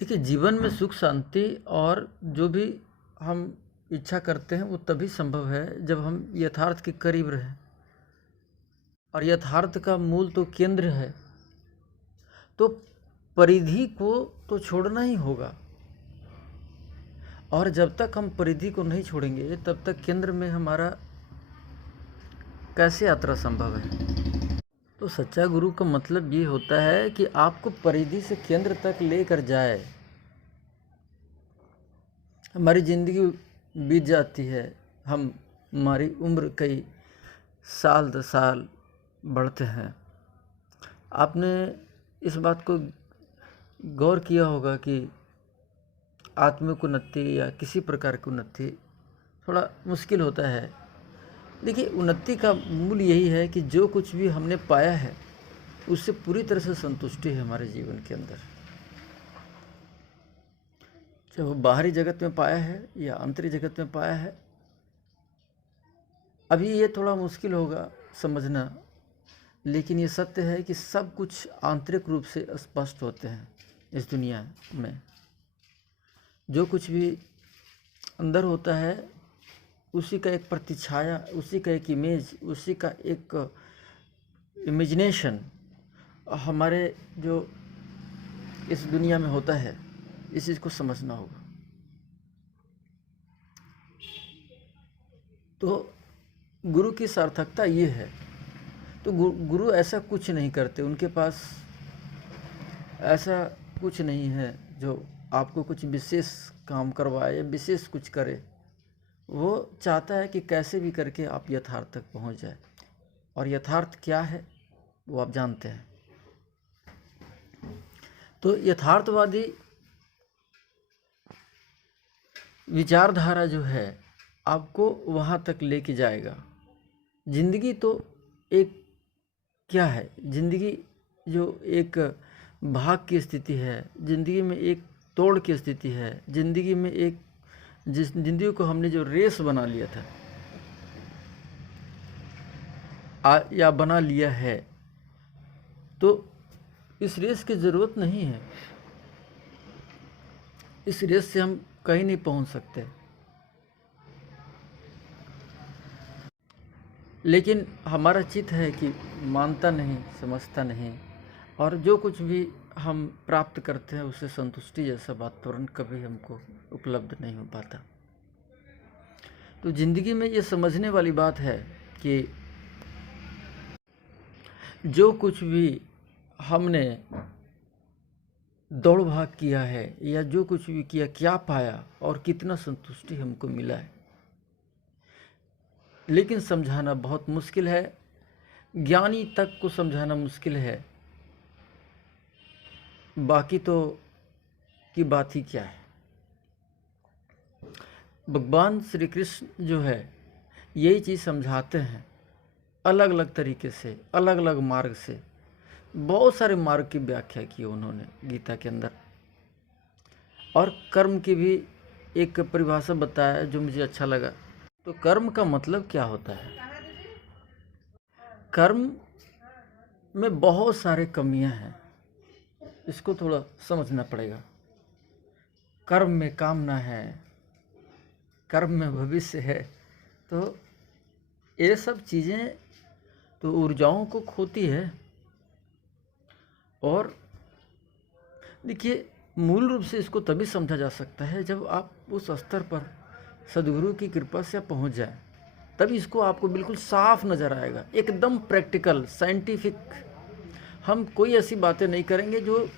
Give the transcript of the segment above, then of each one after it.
देखिए, जीवन में सुख शांति और जो भी हम इच्छा करते हैं वो तभी संभव है जब हम यथार्थ के करीब रहें। और यथार्थ का मूल तो केंद्र है, तो परिधि को तो छोड़ना ही होगा। और जब तक हम परिधि को नहीं छोड़ेंगे तब तक केंद्र में हमारा कैसे यात्रा संभव है। तो सच्चा गुरु का मतलब ये होता है कि आपको परिधि से केंद्र तक लेकर जाए। हमारी ज़िंदगी बीत जाती है, हमारी उम्र कई साल दर साल बढ़ते हैं। आपने इस बात को गौर किया होगा कि आत्मिक उन्नति या किसी प्रकार की उन्नति थोड़ा मुश्किल होता है। देखिए, उन्नति का मूल यही है कि जो कुछ भी हमने पाया है उससे पूरी तरह से संतुष्टि है हमारे जीवन के अंदर, चाहे वो बाहरी जगत में पाया है या आंतरिक जगत में पाया है। अभी ये थोड़ा मुश्किल होगा समझना, लेकिन ये सत्य है कि सब कुछ आंतरिक रूप से स्पष्ट होते हैं इस दुनिया में। जो कुछ भी अंदर होता है उसी का एक प्रतिछाया, उसी का एक इमेज, उसी का एक इमेजिनेशन हमारे जो इस दुनिया में होता है, इस चीज़ को समझना होगा। तो गुरु की सार्थकता ये है। तो गुरु ऐसा कुछ नहीं करते, उनके पास ऐसा कुछ नहीं है जो आपको कुछ विशेष काम करवाए या विशेष कुछ करे। वो चाहता है कि कैसे भी करके आप यथार्थ तक पहुंच जाए। और यथार्थ क्या है वो आप जानते हैं। तो यथार्थवादी विचारधारा जो है आपको वहाँ तक लेके जाएगा। जिंदगी तो एक क्या है, जिंदगी जो एक भाग की स्थिति है, जिंदगी में एक तोड़ की स्थिति है, जिंदगी में एक जिस जिंदगी को हमने जो रेस बना लिया था या बना लिया है, तो इस रेस की ज़रूरत नहीं है। इस रेस से हम कहीं नहीं पहुंच सकते। लेकिन हमारा चित्त है कि मानता नहीं, समझता नहीं, और जो कुछ भी हम प्राप्त करते हैं उससे संतुष्टि जैसा वातावरण कभी हमको उपलब्ध नहीं हो पाता। तो ज़िंदगी में ये समझने वाली बात है कि जो कुछ भी हमने दौड़ भाग किया है या जो कुछ भी किया, क्या पाया और कितना संतुष्टि हमको मिला है, लेकिन समझाना बहुत मुश्किल है। ज्ञानी तक को समझाना मुश्किल है, बाकी तो की बात ही क्या है। भगवान श्री कृष्ण जो है यही चीज़ समझाते हैं अलग अलग तरीके से, अलग अलग मार्ग से। बहुत सारे मार्ग की व्याख्या की उन्होंने गीता के अंदर, और कर्म की भी एक परिभाषा बताया जो मुझे अच्छा लगा। तो कर्म का मतलब क्या होता है? कर्म में बहुत सारे कमियां हैं, इसको थोड़ा समझना पड़ेगा। कर्म में कामना है, कर्म में भविष्य है, तो ये सब चीज़ें तो ऊर्जाओं को खोती है। और देखिए, मूल रूप से इसको तभी समझा जा सकता है जब आप उस स्तर पर सदगुरु की कृपा से पहुंच जाए, तभी इसको आपको बिल्कुल साफ नज़र आएगा, एकदम प्रैक्टिकल, साइंटिफिक। हम कोई ऐसी बातें नहीं करेंगे, जो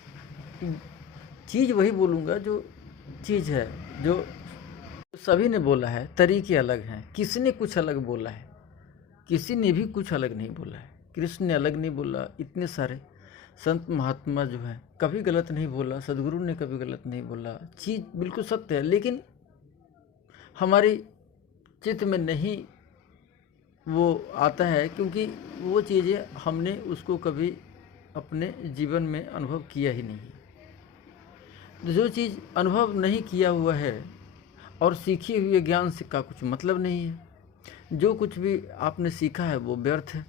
चीज़ वही बोलूँगा जो चीज़ है, जो सभी ने बोला है। तरीके अलग हैं, किसी ने कुछ अलग बोला है, किसी ने भी कुछ अलग नहीं बोला है। कृष्ण ने अलग नहीं बोला, इतने सारे संत महात्मा जो हैं कभी गलत नहीं बोला, सदगुरु ने कभी गलत नहीं बोला। चीज़ बिल्कुल सत्य है, लेकिन हमारी चित्त में नहीं वो आता है, क्योंकि वो चीज़ें हमने उसको कभी अपने जीवन में अनुभव किया ही नहीं। जो चीज़ अनुभव नहीं किया हुआ है और सीखे हुए ज्ञान से का कुछ मतलब नहीं है। जो कुछ भी आपने सीखा है वो व्यर्थ है,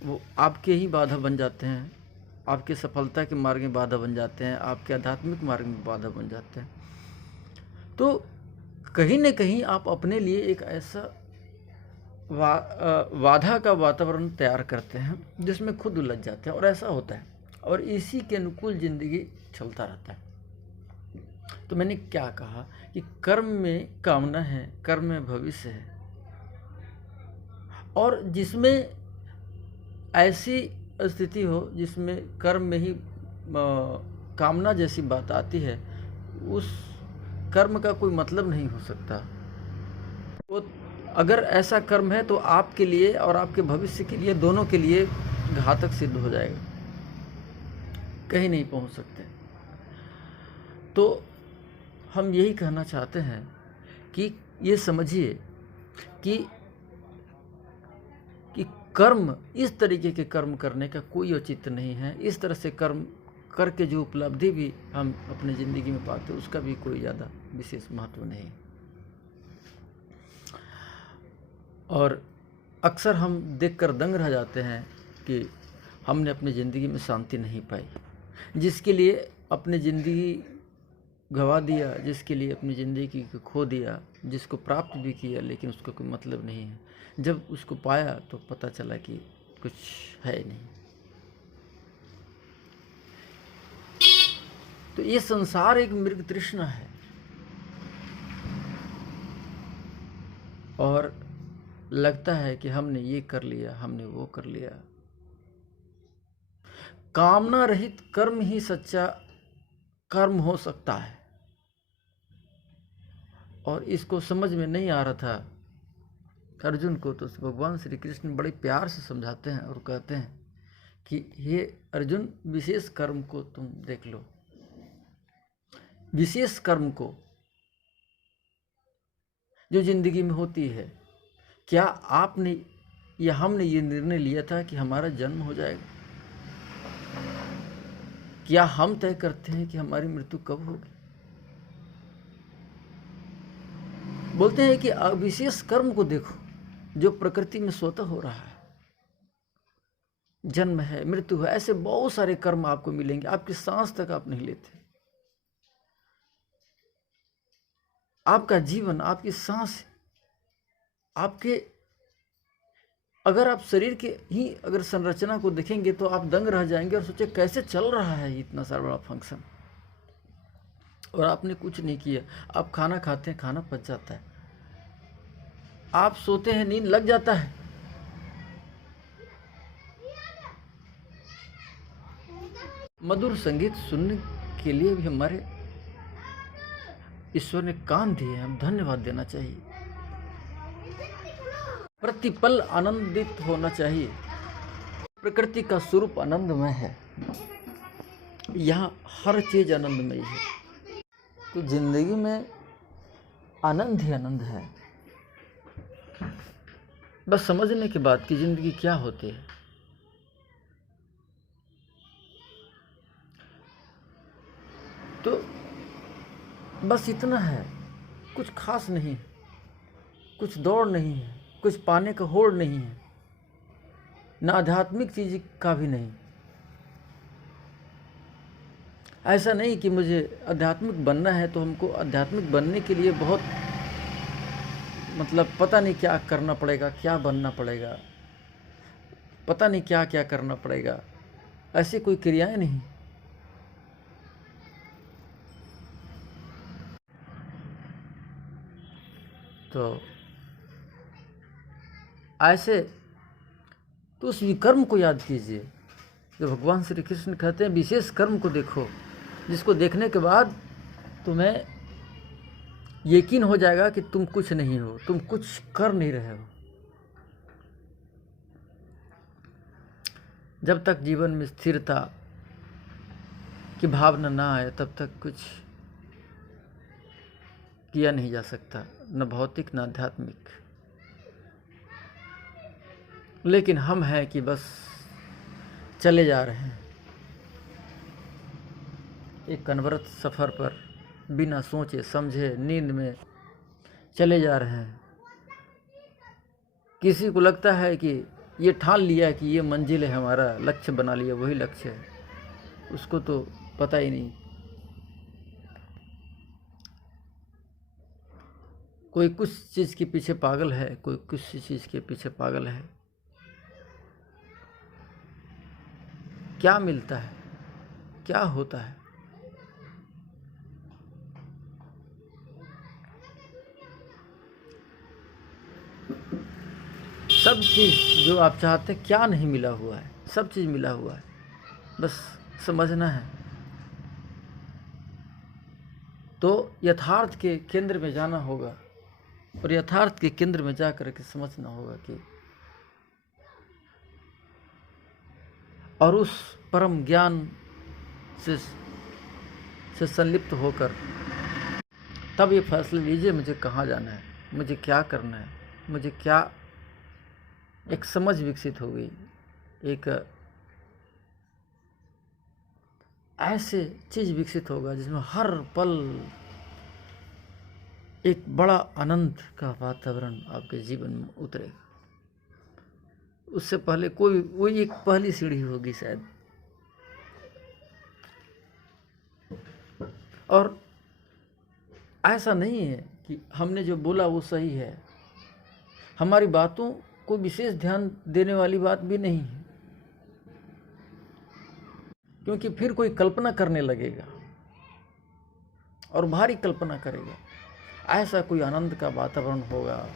वो आपके ही बाधा बन जाते हैं, आपके सफलता के मार्ग में बाधा बन जाते हैं, आपके आध्यात्मिक मार्ग में बाधा बन जाते हैं। तो कहीं न कहीं आप अपने लिए एक ऐसा बाधा का वातावरण तैयार करते हैं जिसमें खुद उलझ जाते हैं, और ऐसा होता है, और इसी के अनुकूल ज़िंदगी चलता रहता है। तो मैंने क्या कहा कि कर्म में कामना है, कर्म में भविष्य है, और जिसमें ऐसी स्थिति हो जिसमें कर्म में ही कामना जैसी बात आती है, उस कर्म का कोई मतलब नहीं हो सकता। वो अगर ऐसा कर्म है तो आपके लिए और आपके भविष्य के लिए, दोनों के लिए घातक सिद्ध हो जाएगा, कहीं नहीं पहुंच सकते। तो हम यही कहना चाहते हैं कि ये समझिए कि कर्म, इस तरीके के कर्म करने का कोई औचित्य नहीं है। इस तरह से कर्म करके जो उपलब्धि भी हम अपनी ज़िंदगी में पाते हैं, उसका भी कोई ज़्यादा विशेष महत्व नहीं। और अक्सर हम देखकर दंग रह जाते हैं कि हमने अपनी ज़िंदगी में शांति नहीं पाई। जिसके लिए अपनी ज़िंदगी गंवा दिया, जिसके लिए अपनी ज़िंदगी को खो दिया, जिसको प्राप्त भी किया लेकिन उसका कोई मतलब नहीं है, जब उसको पाया तो पता चला कि कुछ है नहीं। तो ये संसार एक मृग तृष्णा है, और लगता है कि हमने ये कर लिया, हमने वो कर लिया। कामना रहित कर्म ही सच्चा कर्म हो सकता है, और इसको समझ में नहीं आ रहा था अर्जुन को। तो भगवान श्री कृष्ण बड़े प्यार से समझाते हैं और कहते हैं कि हे अर्जुन, विशेष कर्म को तुम देख लो, विशेष कर्म को जो जिंदगी में होती है। क्या आपने या हमने ये निर्णय लिया था कि हमारा जन्म हो जाएगा? क्या हम तय करते हैं कि हमारी मृत्यु कब होगी? बोलते हैं कि विशेष कर्म को देखो जो प्रकृति में स्वतः हो रहा है। जन्म है, मृत्यु है, ऐसे बहुत सारे कर्म आपको मिलेंगे, आपकी सांस तक आप नहीं लेते। आपका जीवन, आपकी सांस, आपके, अगर आप शरीर के ही अगर संरचना को देखेंगे तो आप दंग रह जाएंगे और सोचे कैसे चल रहा है इतना सारा बड़ा फंक्शन, और आपने कुछ नहीं किया। आप खाना खाते हैं, खाना पच जाता है, आप सोते हैं, नींद लग जाता है, मधुर संगीत सुनने के लिए भी हमारे ईश्वर ने कान दिए, हम धन्यवाद देना चाहिए। प्रतिपल आनंदित होना चाहिए। प्रकृति का स्वरूप आनंदमय है, यहाँ हर चीज आनंदमय है। तो जिंदगी में आनंद ही आनंद है। बस समझने के बाद कि जिंदगी क्या होती है। तो बस इतना है, कुछ खास नहीं, कुछ दौड़ नहीं है, कुछ पाने का होड़ नहीं है, ना आध्यात्मिक चीज का भी नहीं। ऐसा नहीं कि मुझे आध्यात्मिक बनना है तो हमको आध्यात्मिक बनने के लिए बहुत मतलब पता नहीं क्या करना पड़ेगा, क्या बनना पड़ेगा, पता नहीं क्या क्या करना पड़ेगा, ऐसी कोई क्रियाएं नहीं। तो ऐसे तो उस विकर्म को याद कीजिए जो भगवान श्री कृष्ण कहते हैं विशेष कर्म को देखो, जिसको देखने के बाद तुम्हें यकीन हो जाएगा कि तुम कुछ नहीं हो, तुम कुछ कर नहीं रहे हो। जब तक जीवन में स्थिरता की भावना ना आए तब तक कुछ किया नहीं जा सकता, न भौतिक न आध्यात्मिक। लेकिन हम हैं कि बस चले जा रहे हैं एक अनवरत सफ़र पर, बिना सोचे समझे नींद में चले जा रहे हैं। किसी को लगता है कि ये ठान लिया कि ये मंजिल है, हमारा लक्ष्य बना लिया, वही लक्ष्य है, उसको तो पता ही नहीं। कोई कुछ चीज़ के पीछे पागल है, कोई कुछ चीज़ के पीछे पागल है। क्या मिलता है, क्या होता है? सब चीज़ जो आप चाहते हैं, क्या नहीं मिला हुआ है? सब चीज़ मिला हुआ है, बस समझना है। तो यथार्थ के केंद्र में जाना होगा और यथार्थ के केंद्र में जा कर के समझना होगा कि और उस परम ज्ञान से संलिप्त होकर तब ये फैसला लीजिए मुझे कहाँ जाना है, मुझे क्या करना है, मुझे क्या, एक समझ विकसित हो गई, एक ऐसे चीज़ विकसित होगा जिसमें हर पल एक बड़ा आनंद का वातावरण आपके जीवन में उतरेगा। उससे पहले वही एक पहली सीढ़ी होगी शायद। और ऐसा नहीं है कि हमने जो बोला वो सही है, हमारी बातों को विशेष ध्यान देने वाली बात भी नहीं है, क्योंकि फिर कोई कल्पना करने लगेगा और भारी कल्पना करेगा, ऐसा कोई आनंद का वातावरण होगा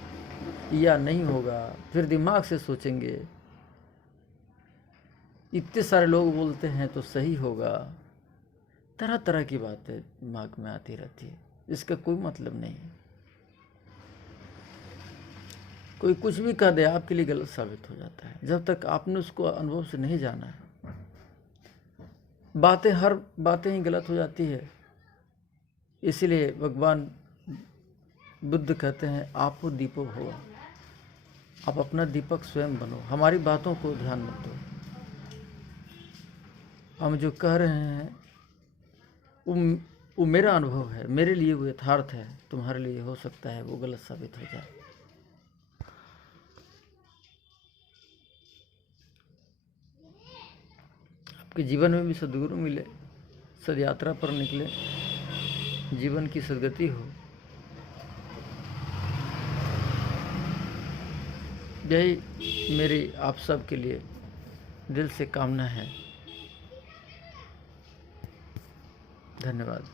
या नहीं होगा। फिर दिमाग से सोचेंगे, इतने सारे लोग बोलते हैं तो सही होगा, तरह तरह की बातें दिमाग में आती रहती है, इसका कोई मतलब नहीं है। कोई कुछ भी कह दे आपके लिए गलत साबित हो जाता है, जब तक आपने उसको अनुभव से नहीं जाना है। हर बातें ही गलत हो जाती है। इसीलिए भगवान बुद्ध कहते हैं आप वो दीपक हो, आप अपना दीपक स्वयं बनो, हमारी बातों को ध्यान मत दो। हम जो कह रहे हैं वो मेरा अनुभव है, मेरे लिए वो यथार्थ है, तुम्हारे लिए हो सकता है वो गलत साबित हो जाए। आपके जीवन में भी सद्गुरु मिले, सदयात्रा पर निकले, जीवन की सदगति हो, यही मेरी आप सब के लिए दिल से कामना है। धन्यवाद।